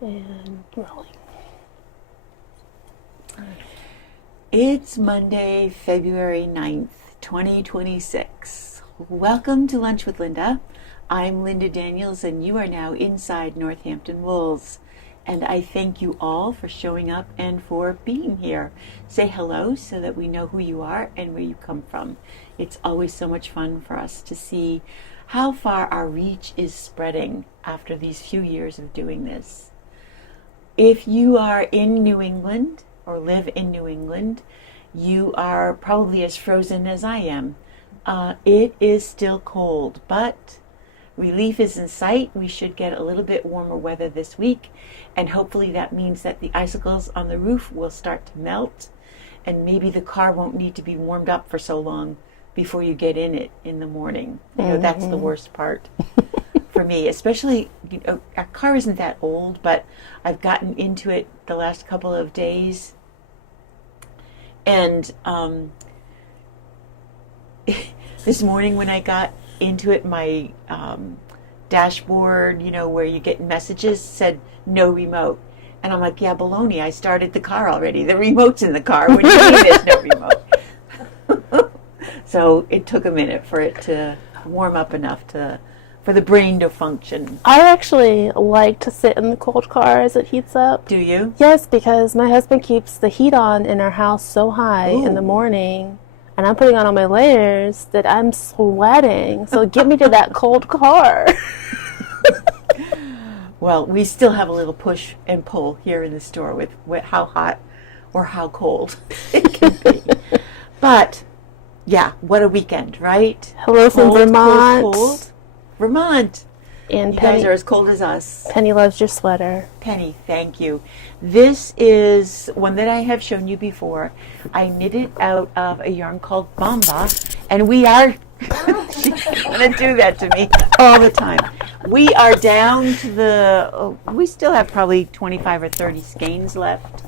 And rolling. It's Monday, February 9th, 2026. Welcome to Lunch with Linda. I'm Linda Daniels, and you are now inside Northampton Wools. And I thank you all for showing up and for being here. Say hello so that we know who you are and where you come from. It's always so much fun for us to see how far our reach is spreading after these few years of doing this. If you are in New England or live in New England, you are probably as frozen as I am. It is still cold, but relief is in sight. We should get a little bit warmer weather this week, and hopefully that means that the icicles on the roof will start to melt, and maybe the car won't need to be warmed up for so long before you get in it in the morning. You know, that's the worst part. For me, especially, you know, our car isn't that old, but I've gotten into it the last couple of days, and this morning when I got into it, my dashboard, you know, where you get messages, said no remote, and I'm like, yeah, baloney, I started the car already. The remote's in the car. What do you mean there's no remote? So it took a minute for it to warm up enough for the brain to function. I actually like to sit in the cold car as it heats up. Do you? Yes, because my husband keeps the heat on in our house so high in the morning, and I'm putting on all my layers that I'm sweating. So get me to that cold car. Well, we still have a little push and pull here in the store with how hot or how cold it can be. But, yeah, what a weekend, right? Hello from Vermont. Cold. Vermont. And You Penny, guys are as cold as us. Penny loves your sweater. Penny, thank you. This is one that I have shown you before. I knit it out of a yarn called Bamba, and we are she's going to do that to me all the time. We are down to we still have probably 25 or 30 skeins left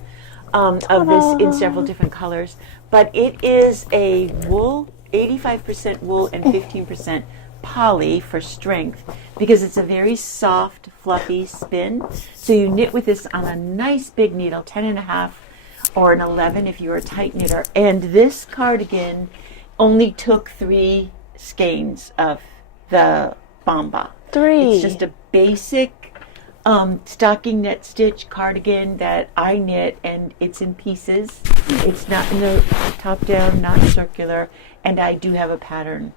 of this in several different colors, but it is a wool, 85% wool and 15% poly for strength, because it's a very soft, fluffy spin. So you knit with this on a nice big needle, 10.5 or an 11 if you're a tight knitter. And this cardigan only took 3 skeins of the Bamba. 3. It's just a basic stocking net stitch cardigan that I knit, and it's in pieces. It's not in the top down, not circular, and I do have a pattern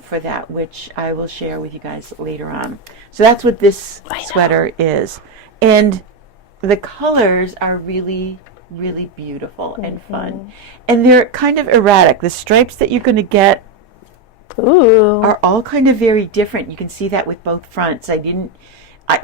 for that, which I will share with you guys later on. So that's what this sweater is. And the colors are really, really beautiful and fun. And they're kind of erratic. The stripes that you're going to get are all kind of very different. You can see that with both fronts.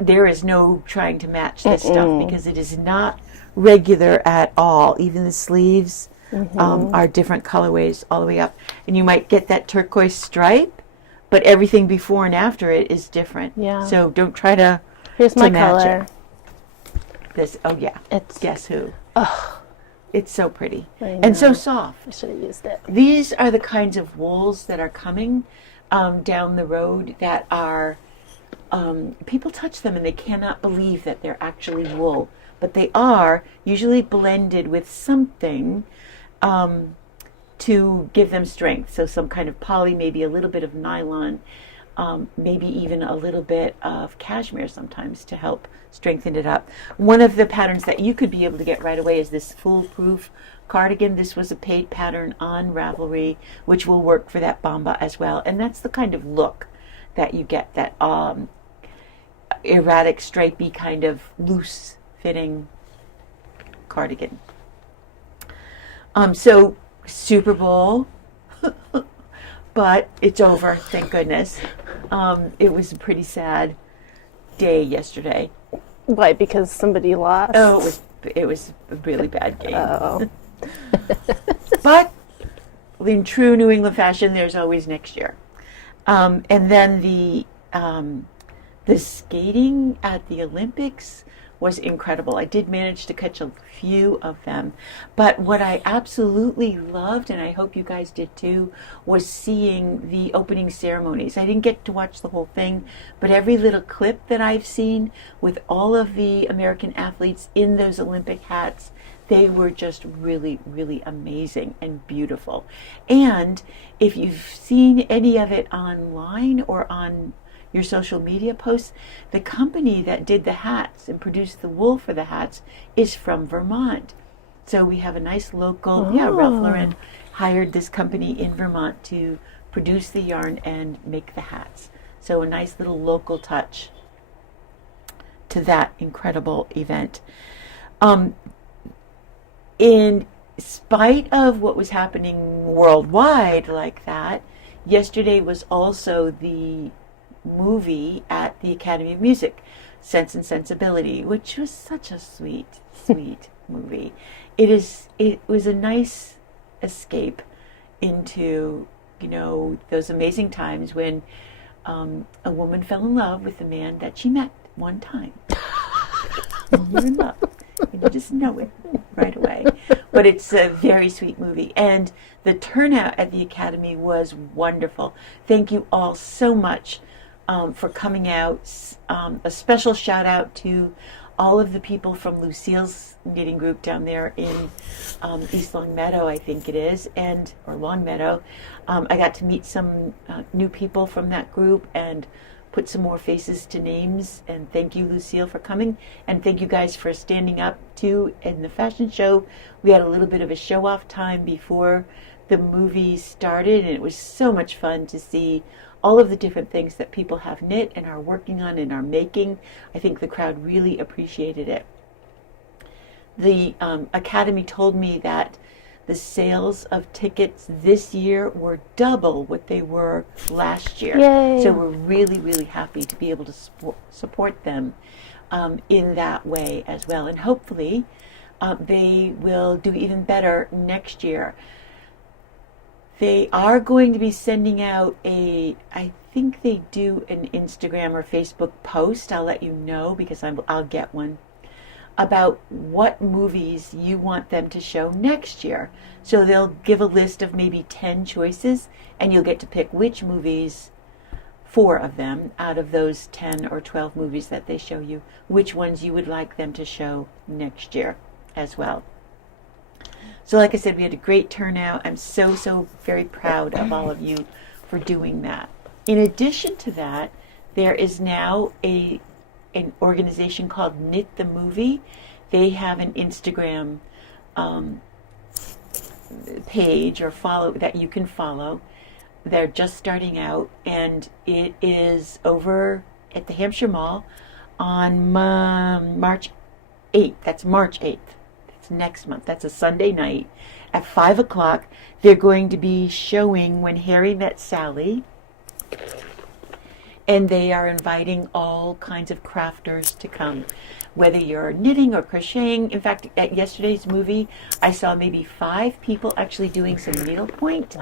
There is no trying to match this stuff because it is not regular at all. Even the sleeves are different colorways all the way up, and you might get that turquoise stripe, but everything before and after it is different. Yeah. So don't try to Here's my match color. This. Oh yeah. It's Guess who? oh, It's so pretty I and so know. soft. I should have used it. These are the kinds of wools that are coming down the road that are people touch them and they cannot believe that they're actually wool, but they are usually blended with something to give them strength. So some kind of poly, maybe a little bit of nylon, maybe even a little bit of cashmere sometimes to help strengthen it up. One of the patterns that you could be able to get right away is this foolproof cardigan. This was a paid pattern on Ravelry, which will work for that Bamba as well. And that's the kind of look that you get, that erratic, stripy, kind of loose fitting cardigan. So Super Bowl, but it's over, thank goodness. It was a pretty sad day yesterday. Why? Because somebody lost? Oh, it was a really bad game. Oh. But in true New England fashion, there's always next year. And then the skating at the Olympics was incredible. I did manage to catch a few of them, but what I absolutely loved, and I hope you guys did too, was seeing the opening ceremonies. I didn't get to watch the whole thing, but every little clip that I've seen with all of the American athletes in those Olympic hats, they were just really, really amazing and beautiful. And if you've seen any of it online or on your social media posts, the company that did the hats and produced the wool for the hats is from Vermont. So we have a nice local, Ralph Lauren hired this company in Vermont to produce the yarn and make the hats. So a nice little local touch to that incredible event. In spite of what was happening worldwide like that, yesterday was also the movie at the Academy of Music, Sense and Sensibility, which was such a sweet, sweet movie. It was a nice escape into, those amazing times when a woman fell in love with a man that she met one time. And you're in love. And you just know it right away. But it's a very sweet movie. And the turnout at the Academy was wonderful. Thank you all so much for coming out. A special shout out to all of the people from Lucille's knitting group down there in East Longmeadow, I think it is, or Longmeadow. I got to meet some new people from that group and put some more faces to names. And thank you, Lucille, for coming. And thank you guys for standing up too in the fashion show. We had a little bit of a show-off time before the movie started, and it was so much fun to see all of the different things that people have knit and are working on and are making. I think the crowd really appreciated it. The Academy told me that the sales of tickets this year were double what they were last year. Yay. So we're really, really happy to be able to support them in that way as well. And hopefully they will do even better next year. They are going to be sending out I think they do an Instagram or Facebook post. I'll let you know because I'll get one, about what movies you want them to show next year. So they'll give a list of maybe 10 choices, and you'll get to pick which movies, 4 of them out of those 10 or 12 movies that they show you, which ones you would like them to show next year as well. So like I said, we had a great turnout. I'm so, so very proud of all of you for doing that. In addition to that, there is now an organization called Knit the Movie. They have an Instagram page or follow that you can follow. They're just starting out, and it is over at the Hampshire Mall on March 8th. That's March 8th. It's next month. That's a Sunday night at 5 o'clock. They're going to be showing When Harry Met Sally. And they are inviting all kinds of crafters to come, whether you're knitting or crocheting. In fact, at yesterday's movie, I saw maybe 5 people actually doing some needlepoint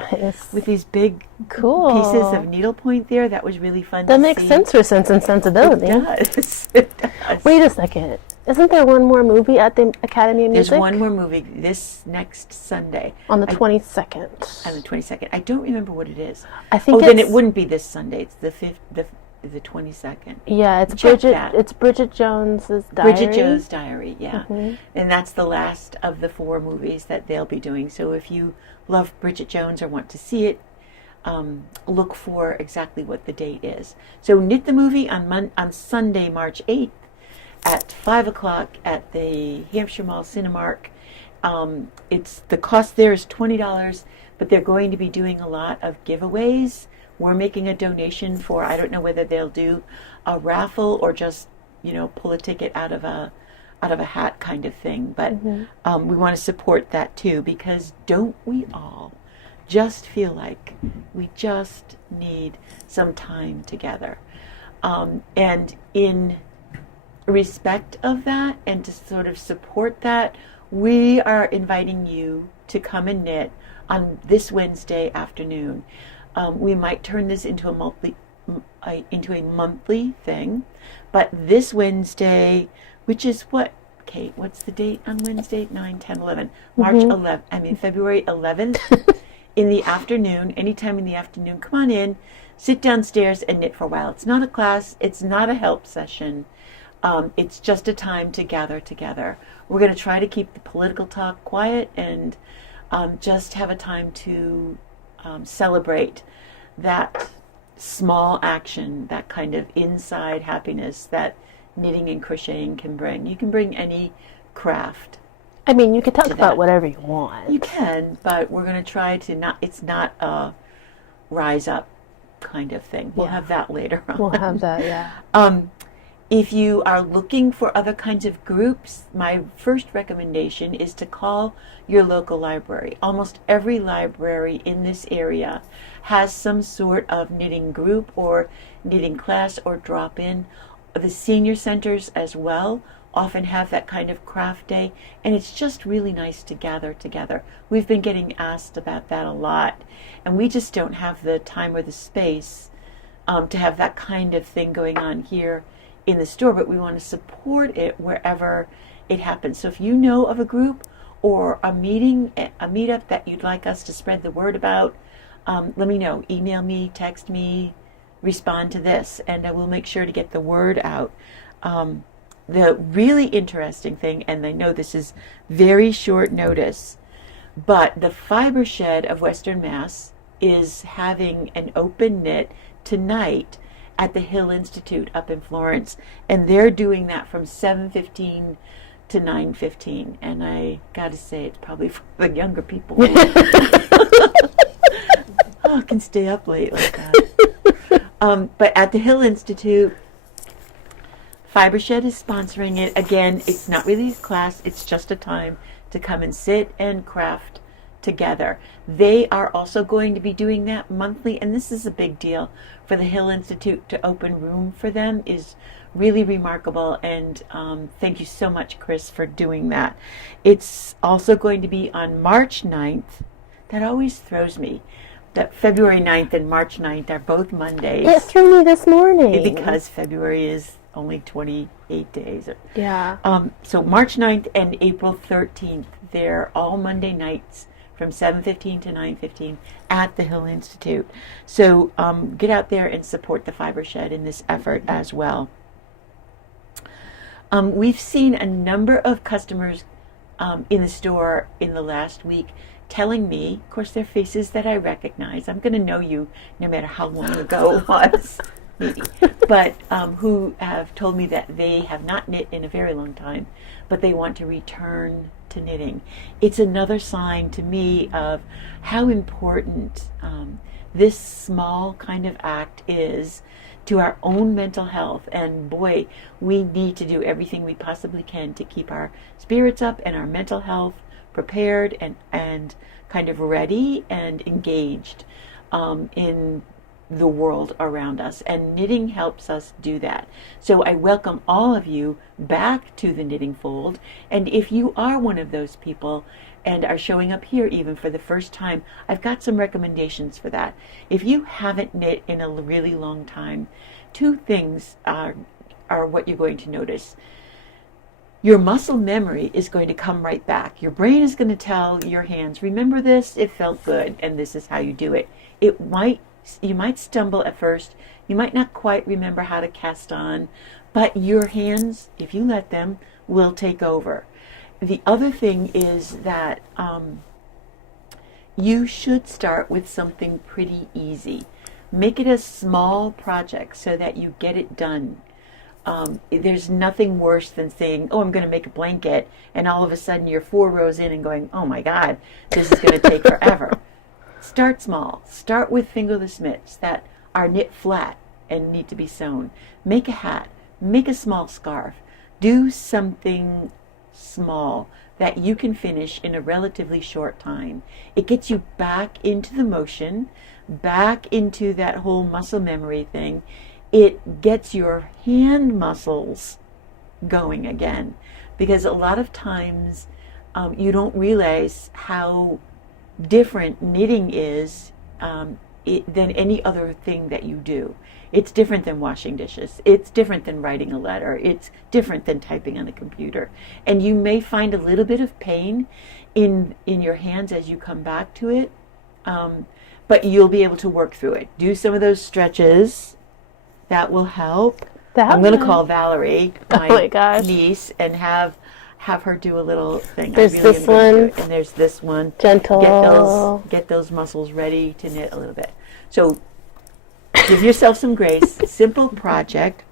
with these big pieces of needlepoint there. That was really fun to see. That makes sense for Sense and Sensibility. It does. It does. Wait a second. Isn't there one more movie at the Academy of Music? There's one more movie this next Sunday. On the 22nd. On the 22nd. I don't remember what it is. I think then it wouldn't be this Sunday. It's the 22nd. Yeah, it's Bridget Jones' Diary. Bridget Jones Diary, yeah. Mm-hmm. And that's the last of the 4 movies that they'll be doing. So if you love Bridget Jones or want to see it, look for exactly what the date is. So Knit the Movie on Sunday, March 8th at 5 o'clock at the Hampshire Mall Cinemark. The cost there is $20, but they're going to be doing a lot of giveaways. We're making a donation for, I don't know whether they'll do a raffle or just, pull a ticket out of a hat kind of thing. But we want to support that too, because don't we all just feel like we just need some time together? And in respect of that and to sort of support that, we are inviting you to come and knit on this Wednesday afternoon. We might turn this into a monthly thing, but this Wednesday which is what, Kate, what's the date on Wednesday? 9, 10, 11. March 11th, February 11th in the afternoon, anytime in the afternoon. Come on in, sit downstairs and knit for a while. It's not a class. It's not a help session. It's just a time to gather together. We're going to try to keep the political talk quiet and just have a time to celebrate that small action, that kind of inside happiness that knitting and crocheting can bring. You can bring any craft. I mean, you can talk about whatever you want. You can, but we're going to try to not, it's not a rise up kind of thing. We'll have that later on. We'll have that, yeah. If you are looking for other kinds of groups, my first recommendation is to call your local library. Almost every library in this area has some sort of knitting group or knitting class or drop-in. The senior centers as well often have that kind of craft day, and it's just really nice to gather together. We've been getting asked about that a lot, and we just don't have the time or the space to have that kind of thing going on here in the store, but we want to support it wherever it happens. So if you know of a group or a meetup that you'd like us to spread the word about, let me know. Email me, text me, respond to this, and I will make sure to get the word out. The really interesting thing, and I know this is very short notice, but the Fiber Shed of Western Mass is having an open knit tonight at the Hill Institute up in Florence, and they're doing that from 7:15 to 9:15, and I gotta say it's probably for the younger people. I can stay up late like that. But at the Hill Institute, Fiber Shed is sponsoring it. Again, it's not really a class, it's just a time to come and sit and craft together. They are also going to be doing that monthly, and this is a big deal for the Hill Institute. To open room for them is really remarkable, and thank you so much, Chris, for doing that. It's also going to be on March 9th. That always throws me. That February 9th and March 9th are both Mondays. It threw me this morning. Because February is only 28 days. Yeah. So March 9th and April 13th, they're all Monday nights from 7:15 to 9:15 at the Hill Institute. So get out there and support the Fiber Shed in this effort as well. We've seen a number of customers in the store in the last week telling me, of course, they're faces that I recognize. I'm going to know you no matter how long ago it was, maybe. But who have told me that they have not knit in a very long time, but they want to return to knitting. It's another sign to me of how important this small kind of act is to our own mental health. And boy, we need to do everything we possibly can to keep our spirits up and our mental health prepared and kind of ready and engaged in the world around us, and knitting helps us do that. So I welcome all of you back to the knitting fold, and if you are one of those people and are showing up here even for the first time, I've got some recommendations for that. If you haven't knit in a really long time, two things are what you're going to notice. Your muscle memory is going to come right back. Your brain is going to tell your hands, remember this, it felt good, and this is how you do it. You might stumble at first. You might not quite remember how to cast on, but your hands, if you let them, will take over. The other thing is that you should start with something pretty easy. Make it a small project so that you get it done. There's nothing worse than saying, oh, I'm going to make a blanket, and all of a sudden you're 4 rows in and going, oh my God, this is going to take forever. Start small. Start with fingerless mitts that are knit flat and need to be sewn. Make a hat. Make a small scarf. Do something small that you can finish in a relatively short time. It gets you back into the motion, back into that whole muscle memory thing. It gets your hand muscles going again, because a lot of times you don't realize how different knitting is than any other thing that you do. It's different than washing dishes. It's different than writing a letter. It's different than typing on a computer. And you may find a little bit of pain in your hands as you come back to it, but you'll be able to work through it. Do some of those stretches. That will help. I'm going to call Valerie, my niece, and have her do a little thing. There's this one. And there's this one. Gentle. Get those muscles ready to knit a little bit. So give yourself some grace. Simple project.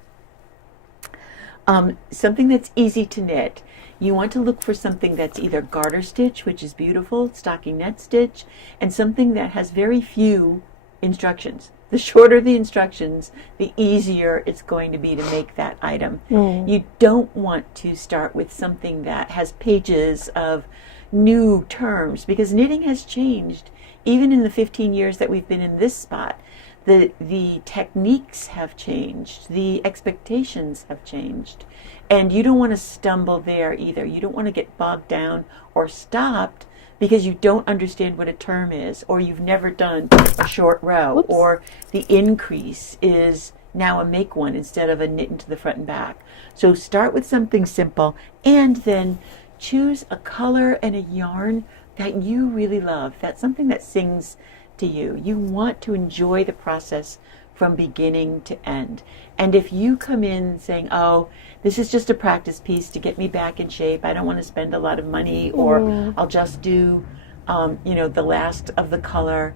Something that's easy to knit. You want to look for something that's either garter stitch, which is beautiful, stocking net stitch, and something that has very few instructions. The shorter the instructions, the easier it's going to be to make that item. You don't want to start with something that has pages of new terms, because knitting has changed. Even in the 15 years that we've been in this spot, the techniques have changed, the expectations have changed, and you don't want to stumble there either. You don't want to get bogged down or stopped because you don't understand what a term is, or you've never done a short row, or the increase is now a make one instead of a knit into the front and back. So start with something simple, and then choose a color and a yarn that you really love. That's something that sings to you. You want to enjoy the process from beginning to end. And if you come in saying, oh, this is just a practice piece to get me back in shape, I don't want to spend a lot of money, or I'll just do, the last of the color.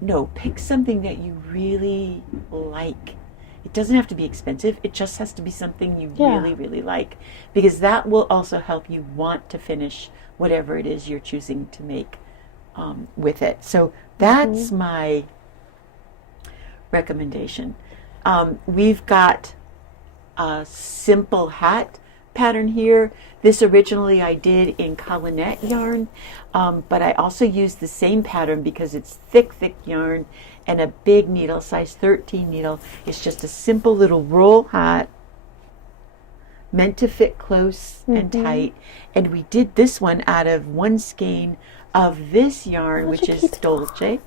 No, pick something that you really like. It doesn't have to be expensive. It just has to be something you really, really like, because that will also help you want to finish whatever it is you're choosing to make with it. So that's my recommendation. We've got a simple hat pattern here. This originally I did in Collinette yarn, but I also used the same pattern because it's thick yarn and a big needle, size 13 needle. It's just a simple little roll hat meant to fit close and tight. And we did this one out of one skein of this yarn, which is Dolce.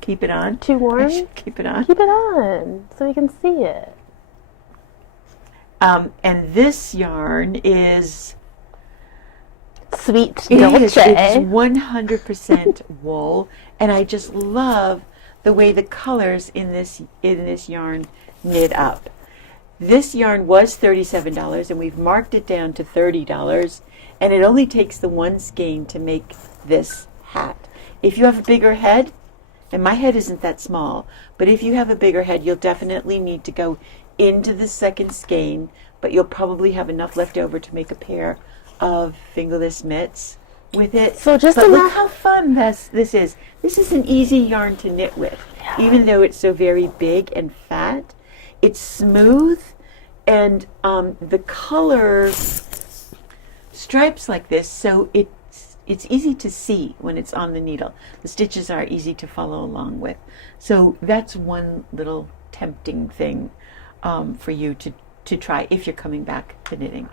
Keep it on. Too warm? Keep it on. Keep it on so we can see it. And this yarn is Sweet Dolce. It's 100% wool, and I just love the way the colors in this yarn knit up. This yarn was $37, and we've marked it down to $30, and it only takes the one skein to make this hat. If you have a bigger head, and my head isn't that small, but if you have a bigger head, you'll definitely need to go into the second skein, but you'll probably have enough left over to make a pair of fingerless mitts with it. So just but look how fun this is. This is an easy yarn to knit with, even though it's so very big and fat. It's smooth, and the color stripes like this, so it's easy to see when it's on the needle. The stitches are easy to follow along with. So that's one little tempting thing for you to try if you're coming back to knitting.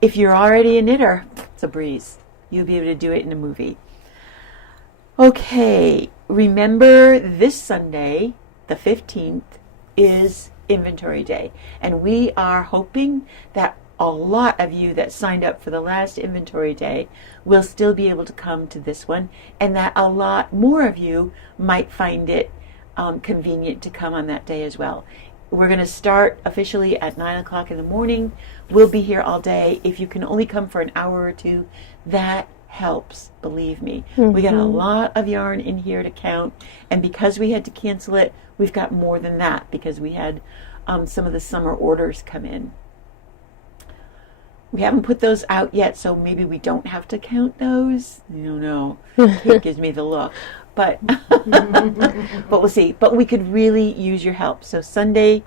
If you're already a knitter, it's a breeze. You'll be able to do it in a movie. Okay, remember this Sunday, the 15th, is inventory day. And we are hoping that a lot of you that signed up for the last inventory day will still be able to come to this one, and that a lot more of you might find it convenient to come on that day as well. We're going to start officially at 9 o'clock in the morning. We'll be here all day. If you can only come for an hour or two, that helps, believe me. We got a lot of yarn in here to count, and because we had to cancel it, we've got more than that because we had some of the summer orders come in. We haven't put those out yet, so maybe we don't have to count those. I don't know. Kate gives me the look. But we'll see. But we could really use your help. So Sunday,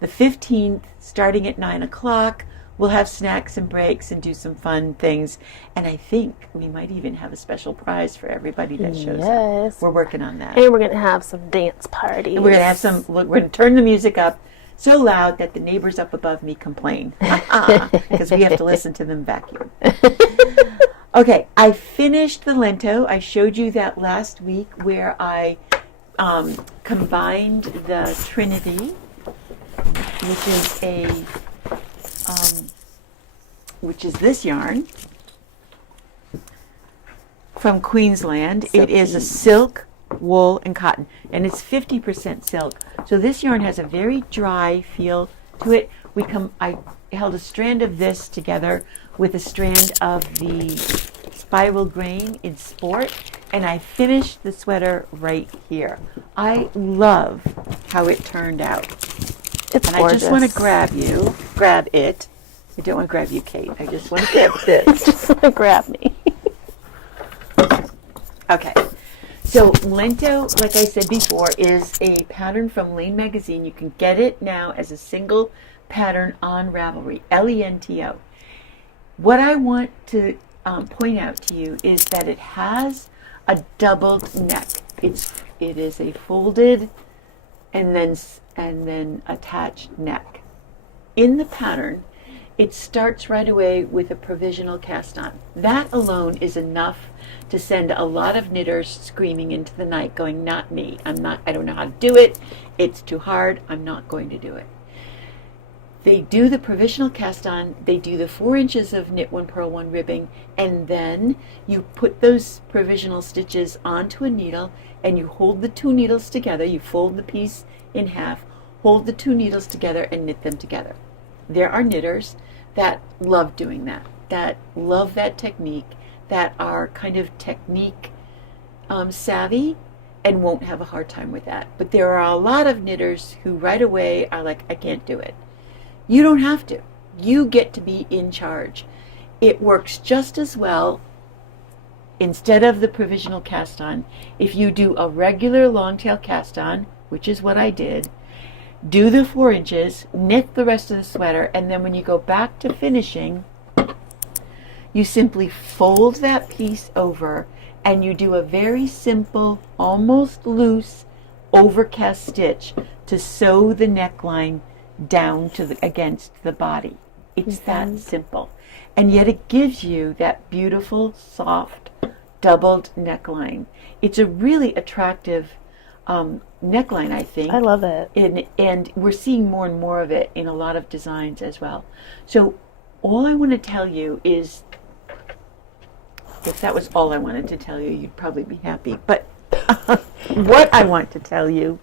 the 15th, starting at 9 o'clock, we'll have snacks and breaks and do some fun things. And I think we might even have a special prize for everybody that shows up. We're working on that. And we're going to have some dance parties. And we're going to have some, we're going to turn the music up so loud that the neighbors up above me complain. Because we have to listen to them vacuum. Okay, I finished the Lento. I showed you that last week where I combined the Trinity, which is this yarn from Queensland. Silky. It is a silk, wool, and cotton, and it's 50% silk. So this yarn has a very dry feel to it. I held a strand of this together with a strand of the spiral grain in Sport, and I finished the sweater right here. I love how it turned out. It's And gorgeous. I just want to grab it. I don't want to grab you, Kate. I just want to grab this. Just want to grab me. Okay. So Lento, like I said before, is a pattern from Lane Magazine. You can get it now as a single pattern on Ravelry, Lento. What I want to point out to you is that it has a doubled neck. It is a folded and then attached neck. In the pattern, it starts right away with a provisional cast on. That alone is enough to send a lot of knitters screaming into the night going, not me. I don't know how to do it. It's too hard. I'm not going to do it. They do the provisional cast on, they do the 4 inches of knit 1 purl 1 ribbing, and then you put those provisional stitches onto a needle and you hold the 2 needles together. You fold the piece in half, hold the 2 needles together and knit them together. There are knitters that love doing that love that technique, that are kind of technique savvy and won't have a hard time with that. But there are a lot of knitters who right away are like, I can't do it. You don't have to. You get to be in charge. It works just as well instead of the provisional cast on if you do a regular long tail cast on, which is what I did. Do the 4 inches, knit the rest of the sweater, and then when you go back to finishing, you simply fold that piece over and you do a very simple, almost loose overcast stitch to sew the neckline down to against the body. It's that simple. And yet it gives you that beautiful, soft, doubled neckline. It's a really attractive neckline, I think. I love it. And we're seeing more and more of it in a lot of designs as well. So all I want to tell you is, if that was all I wanted to tell you, you'd probably be happy. But what I want to tell you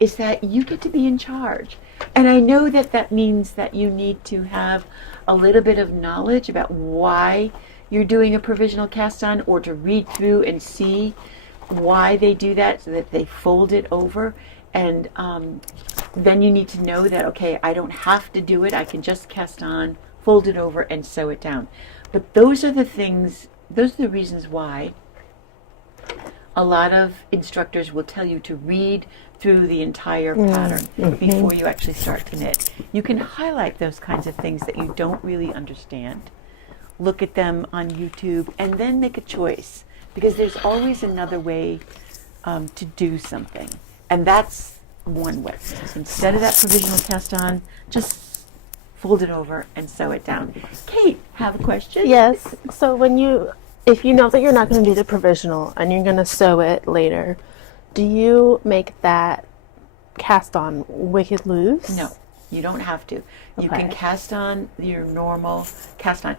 is that you get to be in charge. And I know that that means that you need to have a little bit of knowledge about why you're doing a provisional cast on, or to read through and see why they do that, so that they fold it over. And then you need to know that, okay, I don't have to do it. I can just cast on, fold it over, and sew it down. But those are the things, those are the reasons why a lot of instructors will tell you to read through the entire pattern before you actually start to knit. You can highlight those kinds of things that you don't really understand, look at them on YouTube, and then make a choice, because there's always another way to do something. And that's one way. Instead of that provisional cast on, just fold it over and sew it down. Kate, have a question? Yes. So if you know that you're not going to do the provisional and you're going to sew it later, do you make that cast on wicked loose? No, you don't have to. You Okay. can cast on your normal cast on.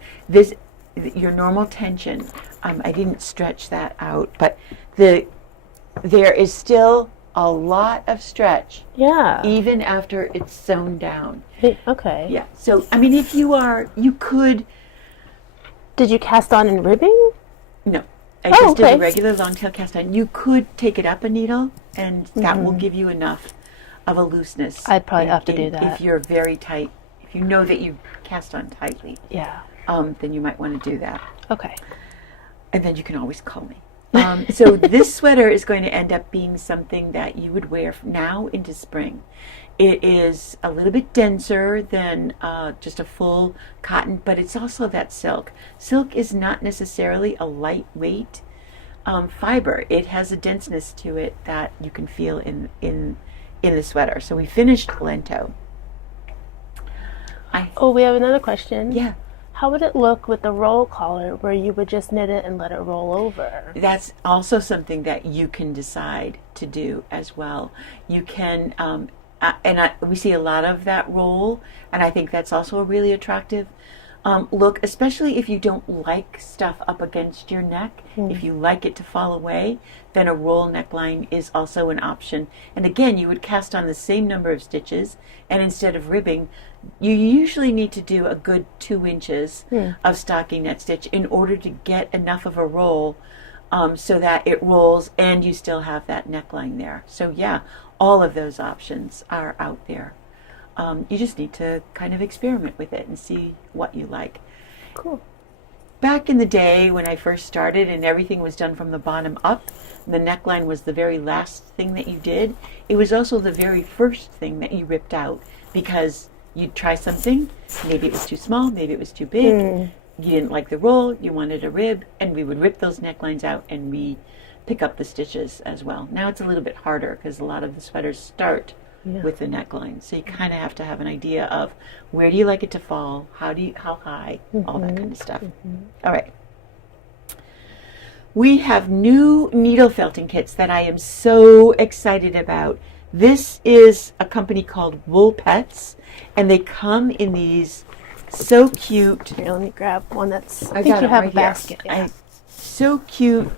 Your normal tension. I didn't stretch that out, but there is still a lot of stretch, Yeah. even after it's sewn down. Okay. Yeah. So I mean, if you could. Did you cast on in ribbing? No, I just did okay. a regular long tail cast on. You could take it up a needle, and that will give you enough of a looseness. I'd probably have to do that. If you're very tight, if you know that you cast on tightly, Yeah. then you might want to do that. Okay. And then you can always call me. So this sweater is going to end up being something that you would wear from now into spring. It is a little bit denser than just a full cotton, but it's also that silk. Silk is not necessarily a lightweight fiber. It has a denseness to it that you can feel in the sweater. So we finished Lento. We have another question. Yeah. How would it look with the roll collar where you would just knit it and let it roll over? That's also something that you can decide to do as well. You can, we see a lot of that roll, and I think that's also a really attractive look, especially if you don't like stuff up against your neck. If you like it to fall away, then a roll neckline is also an option. And again, you would cast on the same number of stitches, and instead of ribbing, you usually need to do a good 2 inches of stocking net stitch in order to get enough of a roll so that it rolls and you still have that neckline there. So yeah, all of those options are out there. You just need to kind of experiment with it and see what you like. Cool. Back in the day when I first started and everything was done from the bottom up, the neckline was the very last thing that you did. It was also the very first thing that you ripped out, because you'd try something, maybe it was too small, maybe it was too big, you didn't like the roll, you wanted a rib, and we would rip those necklines out and pick up the stitches as well. Now it's a little bit harder because a lot of the sweaters start with the neckline, so you kind of have to have an idea of where do you like it to fall, how high, all that kind of stuff. All right, we have new needle felting kits that I am so excited about. This is a company called Wool Pets, and they come in these so cute. Here, let me grab one that's. I think got you it have right a basket. here. Yeah. So cute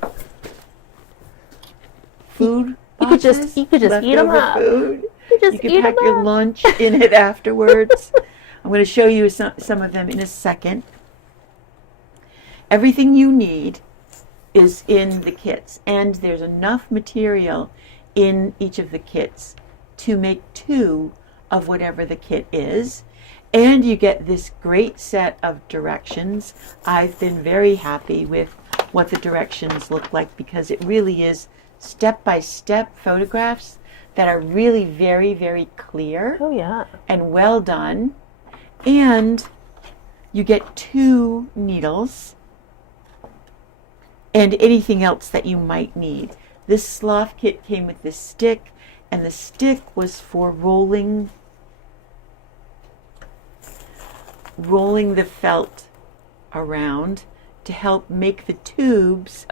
food. You could just eat them leftover up. Food. You can pack your lunch in it afterwards. I'm going to show you some of them in a second. Everything you need is in the kits, and there's enough material in each of the kits to make 2 of whatever the kit is, and you get this great set of directions. I've been very happy with what the directions look like, because it really is step-by-step photographs that are really very, very clear and well done. And you get 2 needles and anything else that you might need. This sloth kit came with this stick, and the stick was for rolling the felt around to help make the tubes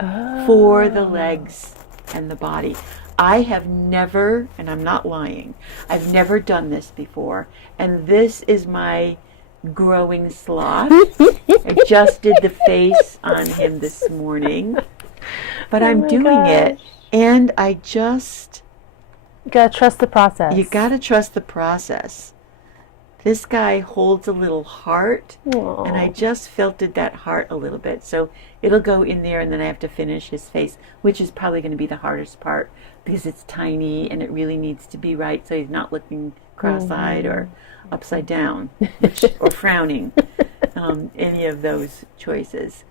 for the legs and the body. I have never, and I'm not lying, I've never done this before, and this is my growing sloth. I just did the face on him this morning, but I'm doing it, and I just... You gotta trust the process. You gotta trust the process. This guy holds a little heart, and I just felted that heart a little bit. So it'll go in there, and then I have to finish his face, which is probably going to be the hardest part, because it's tiny, and it really needs to be right, so he's not looking cross-eyed or upside down or frowning, any of those choices.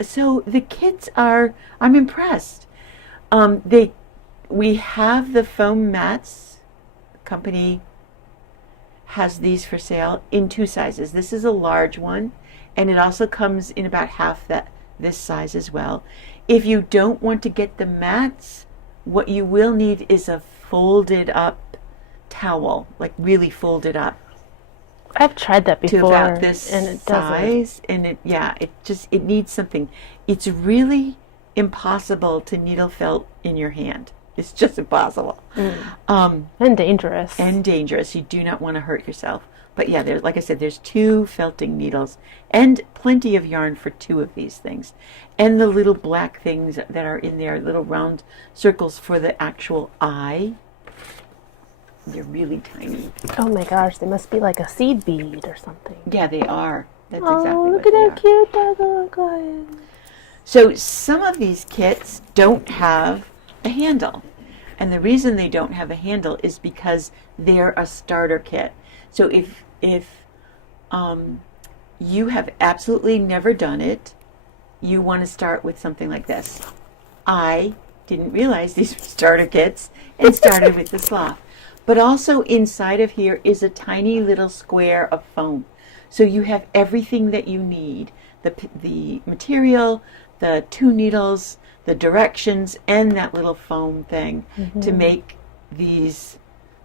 So the kits are, I'm impressed. We have the foam mats. The company has these for sale in 2 sizes. This is a large one, and it also comes in about half this size as well. If you don't want to get the mats, what you will need is a folded up towel, like really folded up. I've tried that before, to about this and it size, and it needs something. It's really impossible to needle felt in your hand. It's just impossible. And dangerous. And dangerous. You do not want to hurt yourself. But yeah, like I said, there's 2 felting needles and plenty of yarn for 2 of these things. And the little black things that are in there, little round circles for the actual eye. They're really tiny. Oh my gosh, they must be like a seed bead or something. Yeah, they are. That's exactly what look at they how are. cute that look like. So some of these kits don't have a handle. And the reason they don't have a handle is because they're a starter kit. So if you have absolutely never done it, you want to start with something like this. I didn't realize these were starter kits and started with the sloth. But also inside of here is a tiny little square of foam. So you have everything that you need. The material, the 2 needles, the directions, and that little foam thing to make these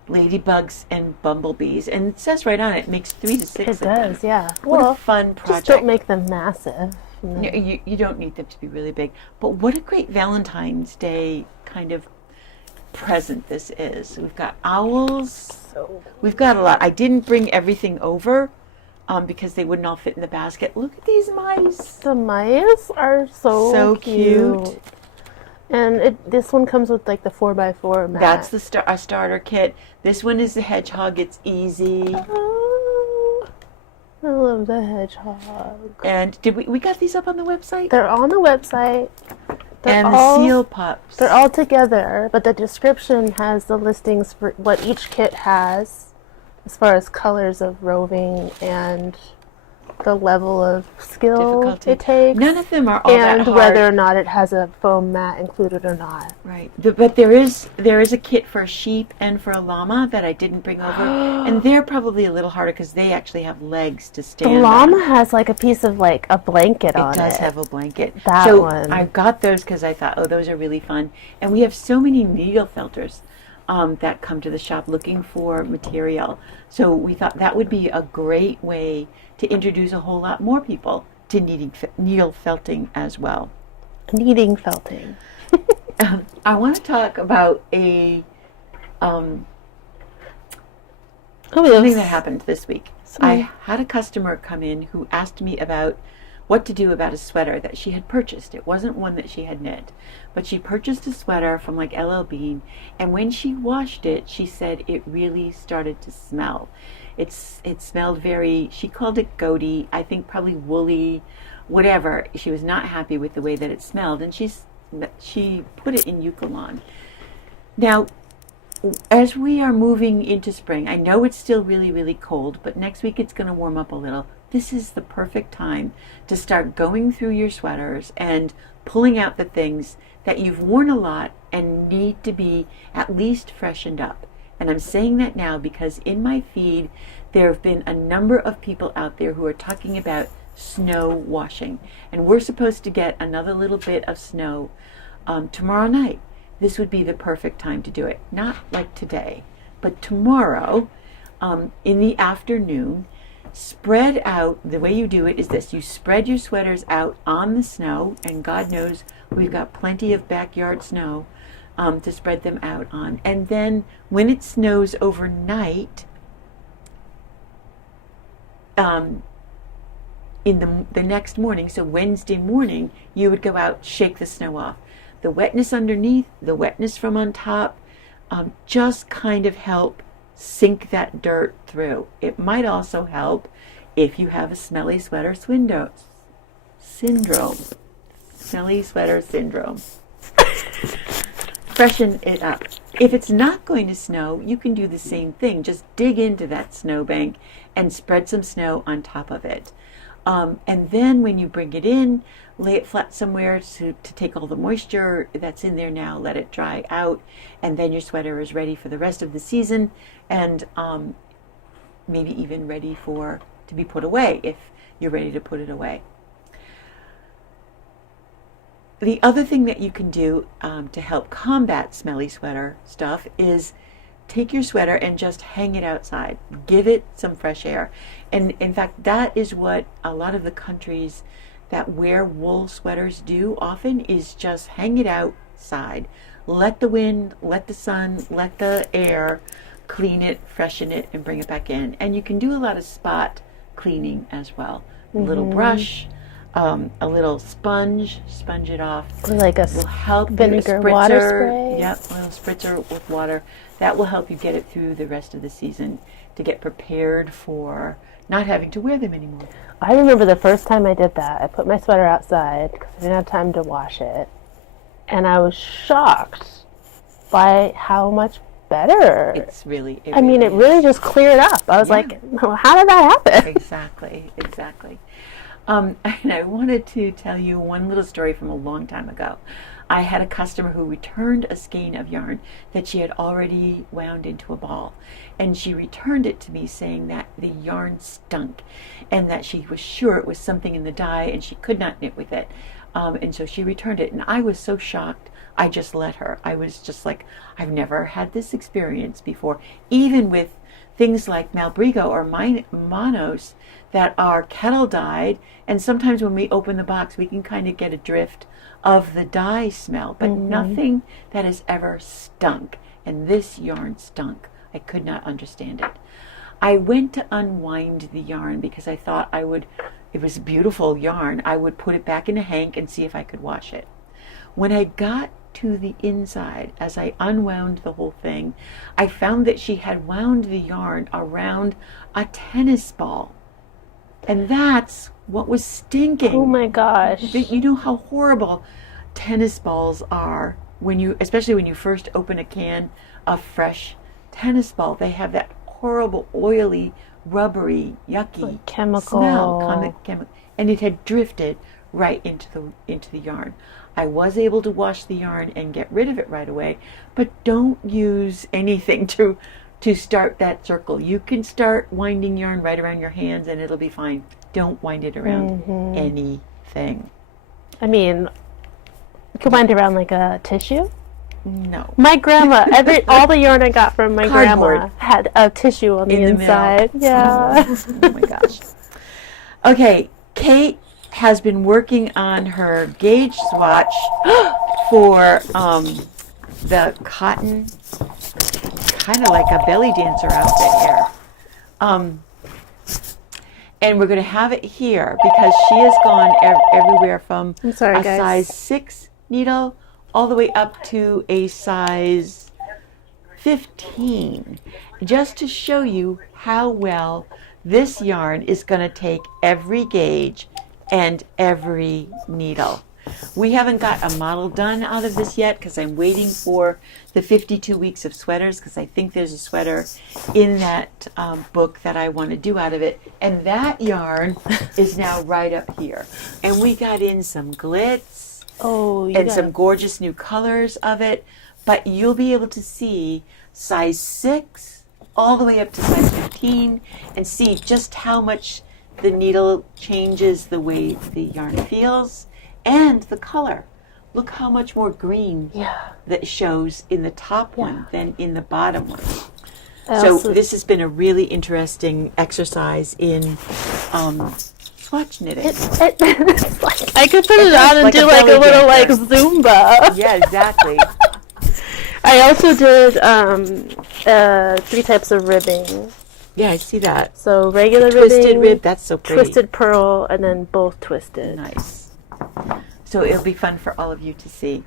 ladybugs and bumblebees, and it says right on it makes 3 to 6 It of them. does, yeah. What Well, a fun project. just don't make them massive. No, you don't need them to be really big. But what a great Valentine's Day kind of present this is. We've got owls. We've got a lot. I didn't bring everything over because they wouldn't all fit in the basket. Look at these mice. The mice are so cute. And this one comes with like the 4x4 mat. That's our starter kit. This one is the hedgehog. It's easy. Oh, I love the hedgehog. And did we got these up on the website? They're on the website. And the seal pups. They're all together, but the description has the listings for what each kit has as far as colors of roving and the level of skill difficulty it takes. None of them are all that hard. And whether or not it has a foam mat included or not. Right. But there is a kit for a sheep and for a llama that I didn't bring over. And they're probably a little harder because they actually have legs to stand on. The llama has like a piece of like a blanket on it. It does have a blanket. That one. I got those because I thought, oh, those are really fun. And we have so many needle felters that come to the shop looking for material. So we thought that would be a great way to introduce a whole lot more people to needle felting as well. Needing felting. I want to talk about a thing that happened this week. I had a customer come in who asked me about what to do about a sweater that she had purchased. It wasn't one that she had knit, but she purchased a sweater from like LL Bean, and when she washed it, she said it really started to smell. It smelled very, she called it goaty, I think probably woolly, whatever. She was not happy with the way that it smelled, and she put it in Eucalan. Now, as we are moving into spring, I know it's still really, really cold, but next week it's going to warm up a little. This is the perfect time to start going through your sweaters and pulling out the things that you've worn a lot and need to be at least freshened up. And I'm saying that now because in my feed, there have been a number of people out there who are talking about snow washing. And we're supposed to get another little bit of snow tomorrow night. This would be the perfect time to do it. Not like today, but tomorrow in the afternoon, spread out. The way you do it is this. You spread your sweaters out on the snow, and God knows we've got plenty of backyard snow to spread them out on. And then when it snows overnight, in the next morning, so Wednesday morning, you would go out, shake the snow off. The wetness underneath, the wetness from on top, just kind of help sink that dirt through. It might also help if you have a smelly sweater syndrome. Smelly sweater syndrome. Freshen it up. If it's not going to snow, you can do the same thing. Just dig into that snowbank and spread some snow on top of it. And then when you bring it in, lay it flat somewhere to take all the moisture that's in there now, let it dry out, and then your sweater is ready for the rest of the season, and maybe even ready to be put away if you're ready to put it away. The other thing that you can do to help combat smelly sweater stuff is take your sweater and just hang it outside. Give it some fresh air. And in fact, that is what a lot of the countries that wear wool sweaters do often, is just hang it outside. Let the wind, let the sun, let the air clean it, freshen it, and bring it back in. And you can do a lot of spot cleaning as well. A little brush, a little sponge it off. Like a will help vinegar water spray. Yep, a little spritzer with water. That will help you get it through the rest of the season to get prepared for not having to wear them anymore. I remember the first time I did that. I put my sweater outside because I didn't have time to wash it. And I was shocked by how much better. It's really, it really just cleared up. I was like, how did that happen? Exactly. And I wanted to tell you one little story from a long time ago. I had a customer who returned a skein of yarn that she had already wound into a ball. And she returned it to me saying that the yarn stunk and that she was sure it was something in the dye and she could not knit with it. And so she returned it. And I was so shocked. I just let her. I was just like, I've never had this experience before. Even with things like Malbrigo or Monos that are kettle dyed, and sometimes when we open the box, we can kind of get a drift of the dye smell, but nothing that has ever stunk. And this yarn stunk. I could not understand it. I went to unwind the yarn because I thought it was beautiful yarn. I would put it back in a hank and see if I could wash it. When I got to the inside, as I unwound the whole thing, I found that she had wound the yarn around a tennis ball. And that's what was stinking. Oh my gosh. You know how horrible tennis balls are especially when you first open a can of fresh tennis ball. They have that horrible, oily, rubbery, yucky like chemical smell. And it had drifted right into the yarn. I was able to wash the yarn and get rid of it right away, but don't use anything to start that circle. You can start winding yarn right around your hands and it'll be fine. Don't wind it around anything. I mean, you can wind it around like a tissue. No. My grandma, all the yarn I got from my Cardboard. grandma had a tissue on the inside. Yeah. Oh my gosh. Okay, Kate has been working on her gauge swatch for the cotton, kind of like a belly dancer outfit here. And we're going to have it here because she has gone everywhere from I'm sorry, a guys. size 6 needle all the way up to a size 15, just to show you how well this yarn is going to take every gauge and every needle. We haven't got a model done out of this yet because I'm waiting for the 52 weeks of sweaters, because I think there's a sweater in that book that I want to do out of it. And that yarn is now right up here. And we got in some glitz some gorgeous new colors of it. But you'll be able to see size 6 all the way up to size 15 and see just how much the needle changes the way the yarn feels and the color. Look how much more green that shows in the top one than in the bottom one. So this has been a really interesting exercise in swatch knitting. It's like I could put it on and do like a little like Zumba. Yeah, exactly. I also did 3 types of ribbing. Yeah, I see that. So regular Twisted ribbing, rib, that's so pretty. twisted purl, and then both twisted. Nice. So it'll be fun for all of you to see.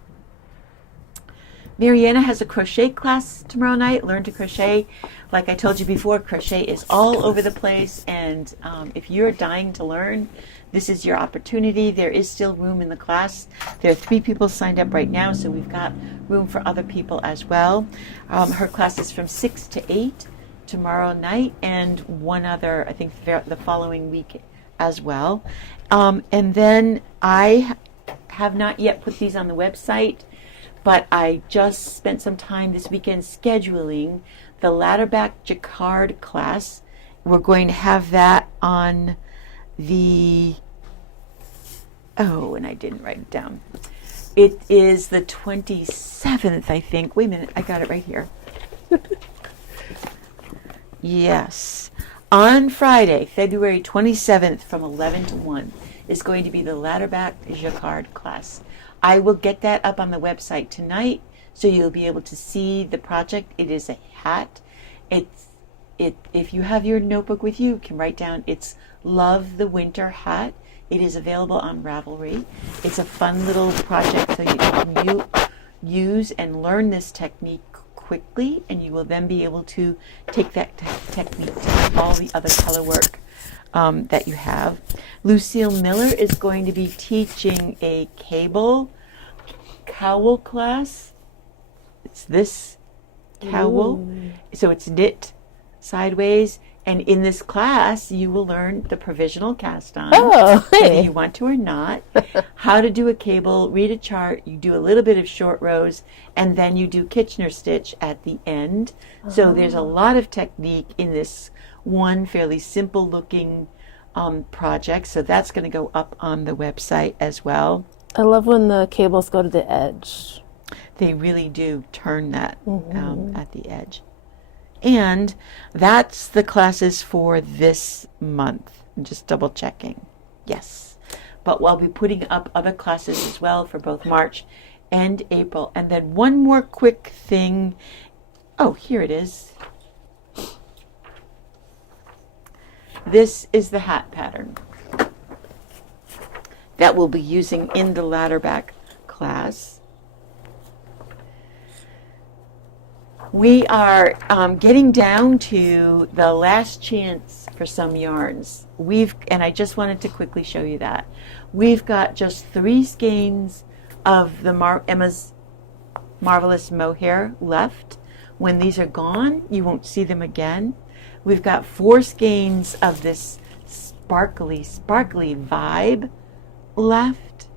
Mariana has a crochet class tomorrow night, Learn to Crochet. Like I told you before, crochet is all over the place, and if you're dying to learn, this is your opportunity. There is still room in the class. There are 3 people signed up right now, so we've got room for other people as well. Her class is from 6 to 8 tomorrow night, and one other, I think, the following week as well. And then I have not yet put these on the website, but I just spent some time this weekend scheduling the Ladderback Jacquard class. We're going to have that on the, and I didn't write it down. It is the 27th, I think. Wait a minute, I got it right here. Yes. On Friday, February 27th from 11 to 1 is going to be the Ladderback Jacquard class. I will get that up on the website tonight, so you'll be able to see the project. It is a hat. If you have your notebook with you can write down, it's Love the Winter Hat. It is available on Ravelry. It's a fun little project so you can use and learn this technique quickly, and you will then be able to take that technique to all the other color work that you have. Lucille Miller is going to be teaching a cable cowl class. It's this cowl. Ooh. So it's knit sideways, and in this class you will learn the provisional cast on, whether you want to or not, how to do a cable, read a chart, you do a little bit of short rows, and then you do Kitchener stitch at the end. So there's a lot of technique in this one fairly simple looking project, so that's going to go up on the website as well. I love when the cables go to the edge. They really do turn that at the edge. And that's the classes for this month. I'm just double checking. Yes. But I'll be putting up other classes as well for both March and April. And then one more quick thing. Oh, here it is. This is the hat pattern that we'll be using in the Ladderback class. We are getting down to the last chance for some yarns. And I just wanted to quickly show you that. We've got just 3 skeins of the Emma's Marvelous Mohair left. When these are gone, you won't see them again. We've got 4 skeins of this sparkly vibe left.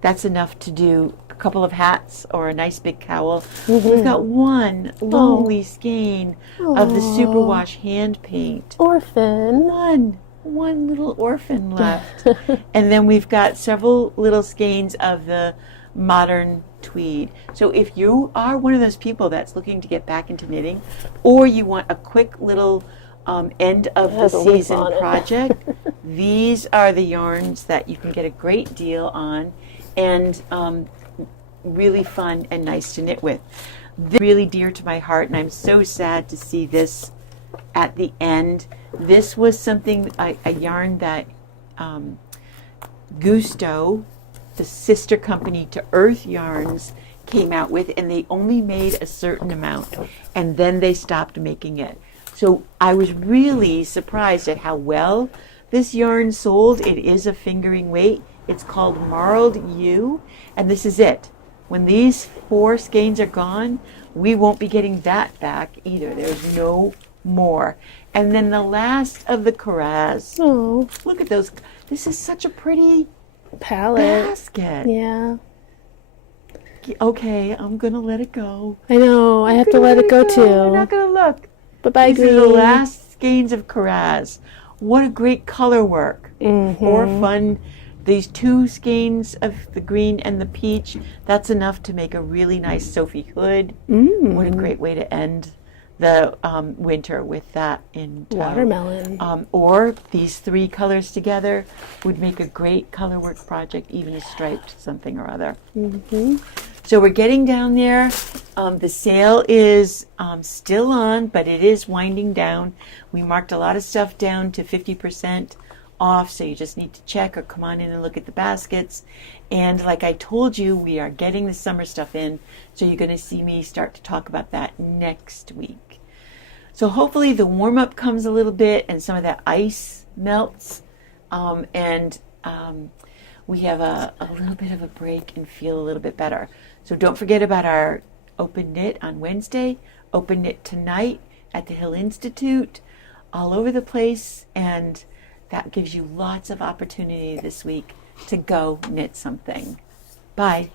That's enough to do a couple of hats or a nice big cowl. We've got 1 lonely skein of the Superwash hand paint. Orphan. One little orphan left. And then we've got several little skeins of the modern tweed. So if you are one of those people that's looking to get back into knitting, or you want a quick little end of the season project, these are the yarns that you can get a great deal on, and really fun and nice to knit with. They're really dear to my heart, and I'm so sad to see this at the end. This was something, a yarn that Gusto, the sister company to Earth Yarns, came out with, and they only made a certain amount, and then they stopped making it. So I was really surprised at how well this yarn sold. It is a fingering weight. It's called Marled U, and this is it. When these 4 skeins are gone, we won't be getting that back either. There's no more. And then the last of the Karaz. Oh, Look at those. This is such a pretty palette. basket. Yeah. Okay, I'm going to let it go. I know. I have to let it go I'm too. not going to look. Bye-bye, These are the last skeins of Karaz. What a great color work. Or fun. These 2 skeins of the green and the peach, that's enough to make a really nice Sophie hood. What a great way to end the winter with that in tow. Watermelon. Or these 3 colors together would make a great color work project, even a striped something or other. So we're getting down there. The sale is still on, but it is winding down. We marked a lot of stuff down to 50% off, so you just need to check or come on in and look at the baskets. And like I told you, we are getting the summer stuff in, so you're going to see me start to talk about that next week. So hopefully the warm-up comes a little bit and some of that ice melts, and we have a little bit of a break and feel a little bit better. So don't forget about our Open Knit on Wednesday, Open Knit tonight at the Hill Institute, all over the place, and that gives you lots of opportunity this week to go knit something. Bye.